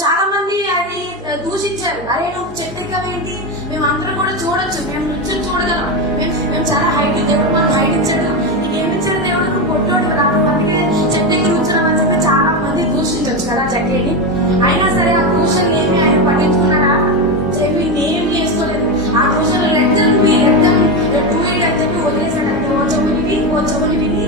చాలా మంది అది దూషించారు. అరే నువ్వు చెట్టు ఎక్కవేంటి, మేము అందరం కూడా చూడొచ్చు, మేము నుంచి చూడగలం, మేము చాలా హైట్, దేవుడు మనం హైట్ ఇచ్చాడు, నీకేమి ఇచ్చాడు దేవుడు, నువ్వు పొట్టోడు రాదు, అందుకే చెట్టు ఎక్కి కూర్చున్నామని చెప్పి చాలా మంది దూషించవచ్చు కదా జగ్గేని. అయినా సరే ఆ దూషణ ఏమి ఆయన పట్టించుకున్నాడా, ఏం చేసుకోలేదు. ఆ దూషణ లెక్కలు డూ ఇట్ అని చెప్పి వదిలేసాడంటే ఓ చెవులు విని